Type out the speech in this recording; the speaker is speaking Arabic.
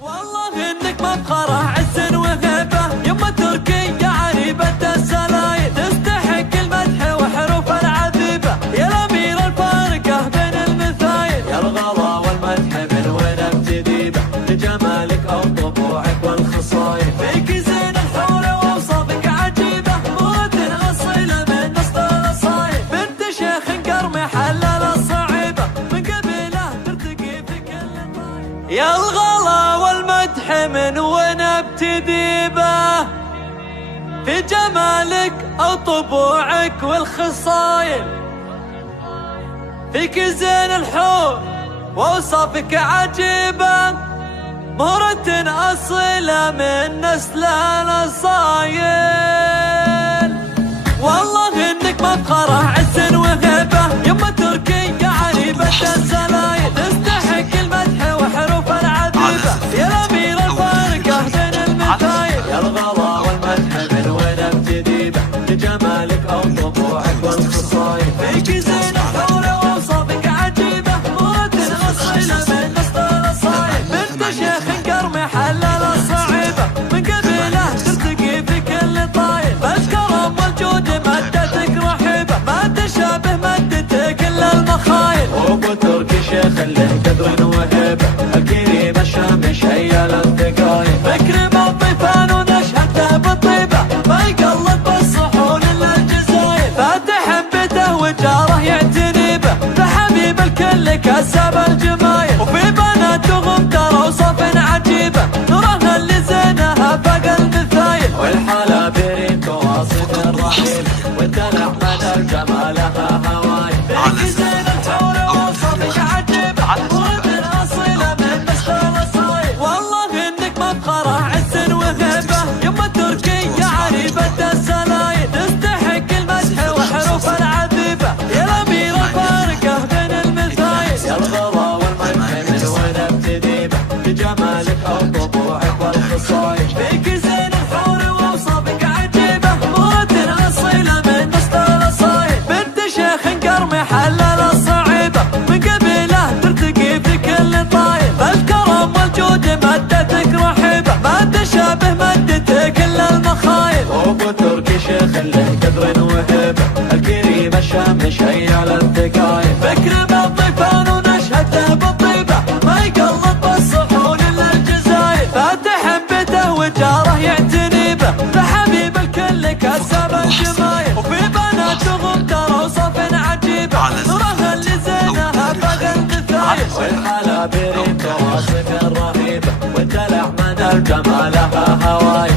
والله انك مفخرة عز وهيبة، يما تركية عريبة السلايل، تستحق المدح وحروف العذيبة، يا الأمير الفارقة بين المثايل، يا الغلا والمدح من وين ابتدي به، لجمالك أو طبوعك والخصايل، فيك زين الحور وأوصافك عجيبة، مرة أصيلة من نص الأصايل، بنت شيخ قرمي حلل الصعيبة، من قبيله ترتقي في كل طايل، يا الغلا والمدح من وين ابتدي به، في جمالك او طبوعك والخصايل، فيك زين الحور واوصافك عجيبة، مهرة اصيلة من نسل الاصايل، والله انك مفخرة عز وهيبة، يما تركية عريبة السلايل، تستحق المدح وحروف العذيبة، يا الأمير الفارقة بين المثايل، يا الغلا والمدح من وين ابتدي به، لجمالك أو طبوعك والخصايل، فيك زين الحور وأوصافك عجيبة، مرة أصيلة من نص الأصايل، بنت شيخ قرمي حلل الصعيبة، من قبيله ترتقي في كل طايل، بالكرم والجود مدتك رحيبة، ما تشابه مدتك إلا المخايل، وأبو تركي شيخ له قدر وهيبة، الكريم الشام شيال الثقايل، فكري بالطيفان ونشهده بالطيبة، ما يقلد بالصحون إلا الجزايل، فاتح بيته وجاره يعتني به، فحبيب الكل كسب الجمايل، وفي بناتهم ترى وصف عجيبة، نورها اللي زينها فاق المثايل، والحالة بريم تواصف الرحيل، والدلع من جمالها هوايل، فيك زين الحور ووصفك عجيبة، مرة أصيلة من نسل الأصايل، والله إنك مفخرة عز وهيبة، يما تركية عريبة السلايل، تستحق المدح وحروف العذيبة، يا الأمير الفارقة بين المثايل، يا الغلا والمدح من وين ابتدي به، لجمالك أو طبوعك والخصايل، فيك زين الحور وأوصافك عجيبة، مرة أصيلة من نسل الأصايل، بنت شيخ قرمي حلل الصعيبة، من قبيله ترتقي في كل طايل، بالكرم والجود مدتك رحيبة، ما تشابه مدتك إلا المخايل، وأبو تركي شيخ له قدر وهيبة، الكريم الشام شيال الثقايل، فكر بالطيفان ونشهده بالطيبة، ما يقلد بالصحون إلا الجزايل، فاتح بيته وجاره يعتني به، فحبيب الكل كسب الجمايل، وفي بناتهم ترى وصف عجيبة، نورها اللي زينها فاق المثايل، والحالة بريم تواصف رهيبة، والدلع من الجمالها هوايل.